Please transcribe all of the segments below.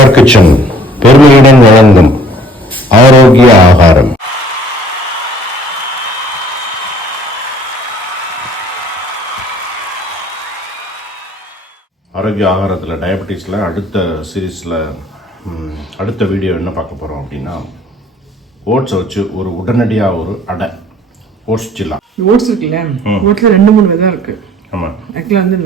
Ayyangar Kitchen பெருமையுடன் வழங்கும் ஆரோக்கிய ஆகாரம். ஆரோக்கிய ஆகாரத்தில் டயபெட்டிஸில் அடுத்த சீரீஸில் அடுத்த வீடியோ என்ன பார்க்க போகிறோம் அப்படின்னா, ஓட்ஸை வச்சு ஒரு உடனடியாக ஒரு அடை, ஓட்ஸ் சில்லா. ஓட்ஸ் இருக்குல்ல, ஓட்ஸில் 2-3 விதம் இருக்குது. ஆமாம், ஆக்சுவலாக வந்து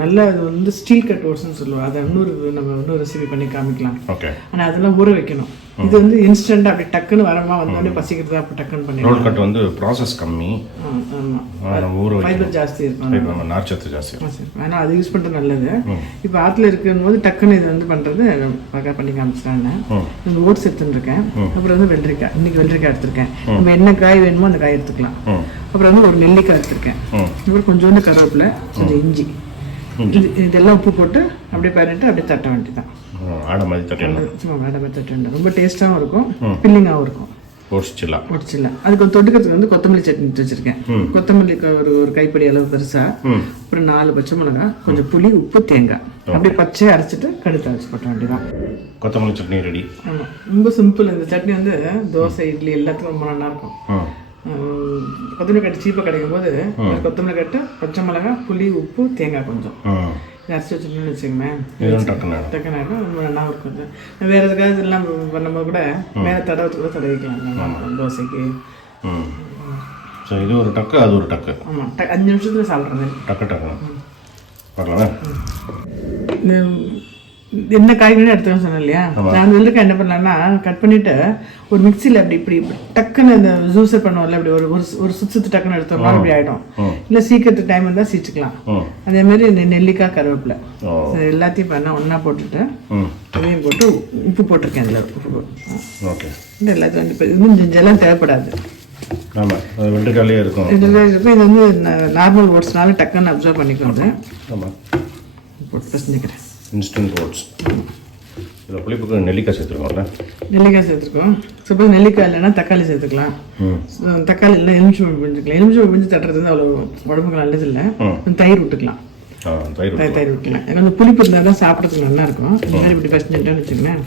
நல்ல அது வந்து ஸ்டீல் கட் ஓட்ஸ்ன்னு சொல்லுவோம். அதை இன்னொரு ரெசிபி பண்ணி காமிக்கலாம். ஓகே. ஆனால் அதெல்லாம் ஊற வைக்கணும். இது வந்து இன்ஸ்டன்ட் அப்படி டக்குன்னு வரமா வந்தோடனே பசிக்கிறது அப்படி டக்குன்னு பண்ணி. ரோல் கட் வந்து ப்ராசஸ் கம்மி. ஆமாம், ஊற ஃபைபர் ஜாஸ்தி இருக்கும், நார்ச்சத்து ஜாஸ்தி. ஆனால் அது யூஸ் பண்ணுறது நல்லது. இப்போ ஆற்றுல இருக்கும்போது டக்குன்னு இது வந்து பண்ணுறது பண்ணி காமிச்சிட்டாங்க. இந்த ஓட்ஸ் எடுத்துருக்கேன். அப்புறம் வந்து வெள்ளரிக்காய், இன்னைக்கு வெள்ளரிக்காய் எடுத்திருக்கேன். நம்ம என்ன காய் வேணுமோ அந்த காய் எடுத்துக்கலாம். அப்புறம் வந்து ஒரு நெல்லிக்காய் எடுத்திருக்கேன். அப்புறம் கொஞ்சோண்டு கருவேப்பிலை, கொஞ்சம் இஞ்சி, இதெல்லாம் உப்பு போட்டு அப்படியே பண்ணிட்டு அப்படியே தட்ட வேண்டியதான். ஆடை மாதிரி தட்டணும். சும்மா ஆடை மாதிரி தட்ட வேண்டாம். ரொம்ப டேஸ்ட்டாகவும் இருக்கும், ஃபில்லிங்காகவும் இருக்கும். ஓட்ஸ் சில்லா. அதுக்கு தொட்டுக்கிறதுக்கு வந்து கொத்தமல்லி சட்னி வச்சிருக்கேன். கொத்தமல்லி ஒரு கைப்படி அளவு பெருசா, அப்புறம் 4 பச்சை மிளகாய், கொஞ்சம் புளி, உப்பு, தேங்காய் அப்படியே பச்சையை அரைச்சிட்டு கடுத்து அரைச்சி போட்ட வேண்டியதான். கொத்தமல்லி சட்னி ரெடி. ஆமாம், ரொம்ப சிம்பிள். இந்த சட்னி வந்து தோசை, இட்லி எல்லாத்துக்கும் ரொம்ப நல்லா இருக்கும். கொத்தமல்லி கட்டு சீப்பாக கிடைக்கும் போது கொத்தமல்லி கட்டு, பச்சை மிளகாய், புளி, உப்பு, தேங்காய் கொஞ்சம் அரைச்சி வச்சுக்கணும்னு வச்சுக்கோங்களேன். டக்குன்னு ரொம்ப நல்லா இருக்கும். வேறு எதுக்காவது எல்லாம் பண்ணும்போது கூட மேலே தடவத்துக்கு கூட தடவிக்கலாம் தோசைக்கு. ஸோ இது ஒரு டக்கு, அது ஒரு டக்கு. ஆமாம், 5 நிமிஷத்தில் சாப்பிட்றது. டக்கு பார்க்கலாமா? என்ன காய்கறி எடுத்துக்கணும் சொன்னேன் இல்லையா, நான் வெள்ளரிக்காய் என்ன பண்ணலான்னா கட் பண்ணிட்டு ஒரு மிக்சியில் அப்படி இப்படி டக்குன்னு இந்த ஜூஸர் பண்ணுவோம்ல, அப்படி ஒரு சுத்து டக்குன்னு எடுத்தோம்னா அப்படி ஆகிடும். இல்லை சீக்கிரத்து டைம் இருந்தால் சீச்சிக்கலாம். அதே மாதிரி இந்த நெல்லிக்காய், கருவேப்பிலை எல்லாத்தையும் பண்ண ஒன்றா போட்டுட்டு அதையும் போட்டு உப்பு போட்டிருக்கேன். அதில் உப்பு ஓகே. இந்த எல்லாத்தையும் வந்து இன்னும் ஜெஞ்செல்லாம் தேவைப்படாது. ஆமாம், அது வெள்ளரிக்காயிலே இருக்கும். இது வந்து நார்மல் ஓட்ஸ்னால டக்குன்னு அப்சர்வ் பண்ணிக்கோங்க. ஆமாம், போட்டு பசஞ்சிக்கிறேன். Instant oats. இதில் புளிப்புக்கு நெல்லிக்காய் சேர்த்துருக்கோம்ல. நெல்லிக்காய் சேர்த்துருக்கோம். சப்போஸ் நெல்லிக்காய் இல்லைன்னா தக்காளி சேர்த்துக்கலாம். தக்காளி இல்லை எலுமிச்சம்பழம் பிழிஞ்சிக்கலாம். எலுமிச்சம்பழம் பிழிஞ்சு தட்டுறது வந்து அவ்வளோ உடம்புக்கு நல்லது இல்லை. தயிர் விட்டுக்கலாம். தயிர் விட்டுக்கலாம். எனக்கு வந்து புளிப்பு இருந்தால் தான் சாப்பிட்றதுக்கு நல்லா இருக்கும். இந்த மாதிரி இப்படி பசஞ்சிட்டோன்னு வச்சுக்கோங்களேன்.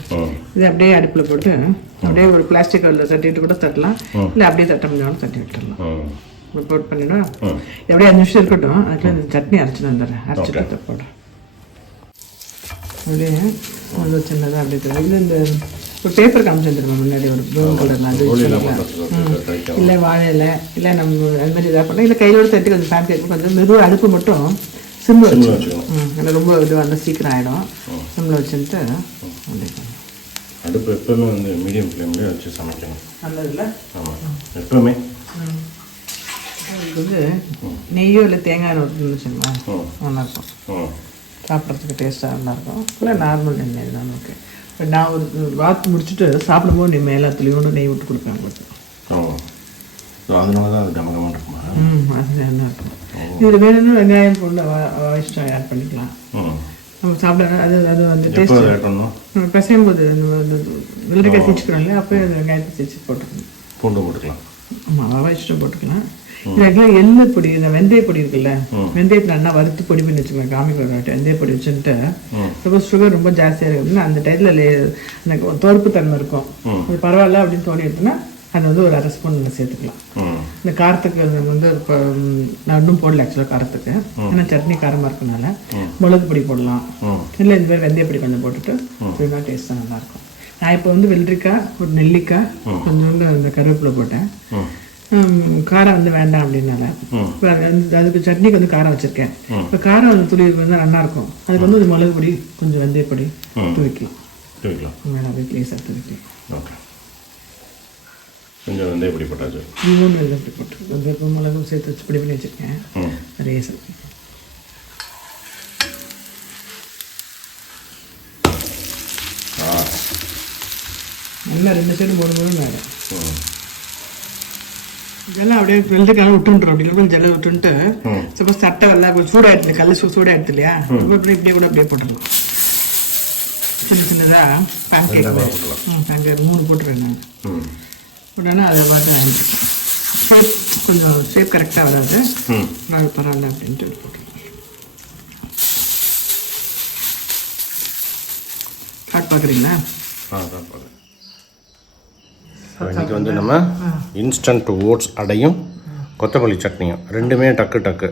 இதை அப்படியே அடுப்பில் போட்டு அப்படியே ஒரு பிளாஸ்டிக் கவரில் தட்டிட்டு கூட தட்டலாம். இல்லை அப்படியே தட்ட முடியாமல் தட்டி விட்டுடலாம். போட்டு பண்ணிவிடும். எப்படியே 5 நிமிஷம் இருக்கட்டும். அதுக்குள்ள இந்த சட்னி அரைச்சிட்டு வந்துடுறேன். அரைச்சிட்டு போடுறேன். அப்படியே கொஞ்சம் சின்னதாக அப்படியே தரும். இல்லை இந்த ஒரு பேப்பர் காமிச்சு வந்துடுவோம் முன்னாடி, ஒரு ப்ரௌன் கலரில். அது இல்லை வாழை இல்லை, இல்லை நம்ம அது மாதிரி இதாக பண்ணலாம். இல்லை கையோடு தட்டி கொஞ்சம் ஃபேன்சி இருக்கும். கொஞ்சம் மெதுவாக அடுப்பு மட்டும் சிம்மில் வச்சுக்கணும். ஏன்னா ரொம்ப இதுவாக இருந்தால் சீக்கிரம் ஆகிடும். சிம்மில் வச்சுட்டு அப்படியே அடுப்பு எப்போவுமே வந்து மீடியம் ஃப்ளேம்லேயே வச்சு சமைக்கணும். நல்லது இல்லை? ஆமாம், எப்போவுமே. அதுக்கு வந்து நெய்யோ இல்லை தேங்காய் ஊற்றணும்னு வச்சுக்கோங்களேன், நல்லாயிருக்கும். சாப்பிட்றதுக்கு டேஸ்ட்டாக நல்லாயிருக்கும். இல்லை நார்மல் எண்ணெய் தான் நமக்கு. இப்போ நான் ஒரு வாத்து முடிச்சுட்டு சாப்பிடும்போது நீ மேலே துளியோடு நெய் விட்டு கொடுப்பேன் உங்களுக்கு. அதனால தான் அது கமகமாக இருக்குமா? அது நல்லா இருக்கும். இதில் வேணும்னா வெங்காயம் போட்டு இஷ்டம் ஆட் பண்ணிக்கலாம். நம்ம சாப்பிட அது அது வந்து டேஸ்ட் பிசையும் போது வெள்ளரிக்காய் சீச்சிக்கணும் இல்லையா, அப்போ அந்த வெங்காயத்தை சீச்சு போட்டுக்கணும். பூண்டு போட்டுக்கலாம். ஆமாம், இஷ்டம் போட்டுக்கலாம். இதுக்கெல்லாம் எண்ணெய் பொடி, இந்த வெந்தய பொடி இருக்குல்ல, வெந்தயத்தை நல்லா வறுத்து பொடி பண்ணி வச்சுக்கலாம். காமிக்க வெந்தய பொடி வச்சுட்டு சப்போஸ் சுகர் ரொம்ப ஜாஸ்தியாக இருக்குது அப்படின்னா அந்த டைத்தில் எனக்கு தோற்பு தன்மை இருக்கும், அது பரவாயில்ல அப்படின்னு தோணி எடுத்துன்னா அதை வந்து ஒரு 1/2 ஸ்பூன் சேர்த்துக்கலாம். இந்த காரத்துக்கு வந்து இப்போ நான் இன்னும் போடல ஆக்சுவலாக காரத்துக்கு, ஏன்னா சட்னி காரமாக இருக்கனால மிளகு பொடி போடலாம். இல்லை இந்த மாதிரி வெந்தய பொடி கொஞ்சம் போட்டுட்டு இதுதான் டேஸ்ட்டாக நல்லாயிருக்கும். நான் இப்போ வந்து வெள்ளரிக்காய், ஒரு நெல்லிக்காய், கொஞ்சோண்டு இந்த கருவேப்பிலை போட்டேன். காரம் வந்து வேண்டாம் அப்படின்னால அதுக்கு சட்னிக்கு வந்து காரம் வச்சுருக்கேன். இப்போ காரம் வந்து துளி வந்து நல்லாயிருக்கும். அதுக்கு வந்து ஒரு மிளகு பொடி, கொஞ்சம் வெந்தயப்பொடி துவைக்கலாம். மேலே அப்படியே ப்ளீஸாக துவைக்கலாம். ஓகே, கொஞ்சம் வெந்தயப்பொடி போட்டாச்சு. இன்னொன்று வெந்தயப்பொடி போட்டு வெந்தயப்பொடி மிளகும் சேர்த்து வச்சு பொடி பண்ணி வச்சுருக்கேன். நிறைய சேர்த்து நல்லா 2 சைடு போடும்போது வேறு இதெல்லாம் அப்படியே வெள்ளரிக்காய் விட்டுன்றோம். அப்படி இல்லை ஜெல்லை விட்டுன்ட்டு சப்போஸ் சட்டை வரல கொஞ்சம் சூடாகிடுது, கல் சூடாகிடுது இல்லையா, இப்படியே கூட அப்படியே போட்டுடலாம். சின்னதாக பேன்கேக் 3 போட்டுருவேன் நான். போட்டோன்னா அதை பார்த்து ஷேப் கொஞ்சம் ஷேப் கரெக்டாக வராது, பரவாயில்ல அப்படின்ட்டு போட்டுருவேன். ஹாட் பார்க்குறீங்களா? அதான் பார்க்குறேன். இன்றைக்கி வந்து நம்ம இன்ஸ்டன்ட் ஓட்ஸ் அடையும் கொத்தமல்லி சட்னியும் ரெண்டுமே டக்கு டக்கு.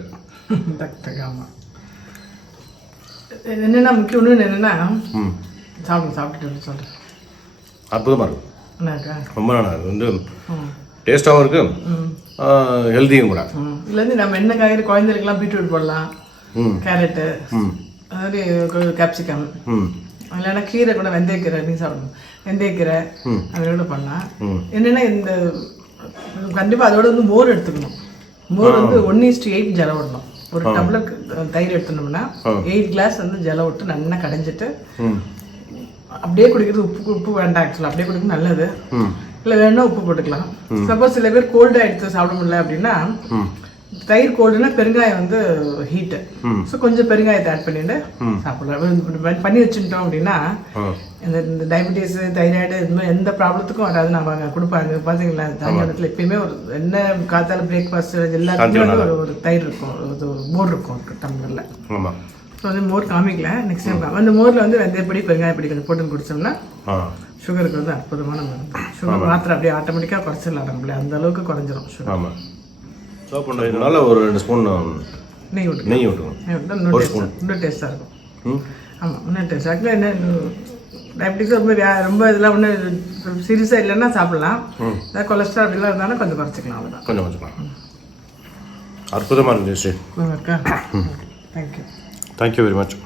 ஆமாம். என்னென்னா முக்கியம் ஒன்று என்னென்னா சாப்பிட்டுட்டு சொல்கிறேன். அற்புதமாக இருக்கும். என்னக்கா ரொம்ப நல்லா இருக்குது. வந்து டேஸ்ட்டாகவும் இருக்குது, ஹெல்த்தியும் கூட. இதுலேருந்து நம்ம என்ன காய்கறி குழந்தைகளுக்கெல்லாம் பீட்ரூட் போடலாம், கேரட்டு, அதாவது கேப்சிகம், இல்லைன்னா கீரை கூட வெந்தயக்கீரை நீங்கள் சாப்பிடணும். வெந்தயக்கீரை அது கூட பண்ணலாம். என்னென்னா இந்த கண்டிப்பாக அதோட வந்து மோர் எடுத்துக்கணும். மோர் வந்து 1:8 ஜலம் விடணும். ஒரு டம்ளர் தயிர் எடுத்துனோம்னா 8 கிளாஸ் வந்து ஜலம் விட்டு நல்லா கடைஞ்சிட்டு அப்படியே குடிக்கிறது. உப்பு வேண்டாம், ஆக்சுவலாக அப்படியே குடிக்கிறது நல்லது. இல்லை வேணும்னா உப்பு போட்டுக்கலாம். சப்போஸ் சில பேர் கோல்டாக எடுத்து சாப்பிட முடியல அப்படின்னா தயிர் கோல்டுனா பெருங்காயம் வந்து ஹீட்டு. ஸோ கொஞ்சம் பெருங்காயத்தை ஆட் பண்ணிட்டு சாப்பிடலாம். பண்ணி வச்சுட்டோம் அப்படின்னா இந்த டயபிட்டிஸ், தைராய்டு இது மாதிரி எந்த ப்ராப்ளத்துக்கும் வராது. நான் கொடுப்பாங்க பார்த்தீங்களா, தாய்மானத்தில் எப்பயுமே ஒரு என்ன காத்தால பிரேக்ஃபாஸ்ட் எல்லாத்துக்குமே வந்து ஒரு தயிர் இருக்கும், ஒரு மோர் இருக்கும் டம்ளரில். ஸோ வந்து மோர் காமிக்கல, நெக்ஸ்ட் டைம் அந்த மோரில் வந்து வெந்தயப்பொடி பெருங்காயப்பொடி கொஞ்சம் போட்டு குடிச்சோம்னா சுகருக்கு வந்து அற்புதமான மருந்து. சுகர் மாத்திரை அப்படியே ஆட்டோமேட்டிக்காக குறைச்சிடலாம் நம்மளே, அந்த அளவுக்கு குறைஞ்சிரும் சுகர். ஆமாம். ஸோ பண்ணுறதுனால ஒரு 2 ஸ்பூன் நெய் விட்டு இன்னும் டேஸ்ட்டாக இருக்கும். ஆமாம், இன்னும் டேஸ்ட். ஆக்சுவலாக என்ன டயபிட்டிக்ஸ் ரொம்ப இதெல்லாம் ஒன்றும் சீரியஸாக இல்லைன்னா சாப்பிட்லாம். ஏதாவது கொலஸ்ட்ரால் அப்படிலாம் இருந்தாலும் கொஞ்சம் குறைச்சிக்கலாம், அவ்வளோதான். கொஞ்சம் குறைச்சிக்கலாம். அற்புதமாக இருந்துச்சு. இருக்கா? தேங்க்யூ. Thank you very much.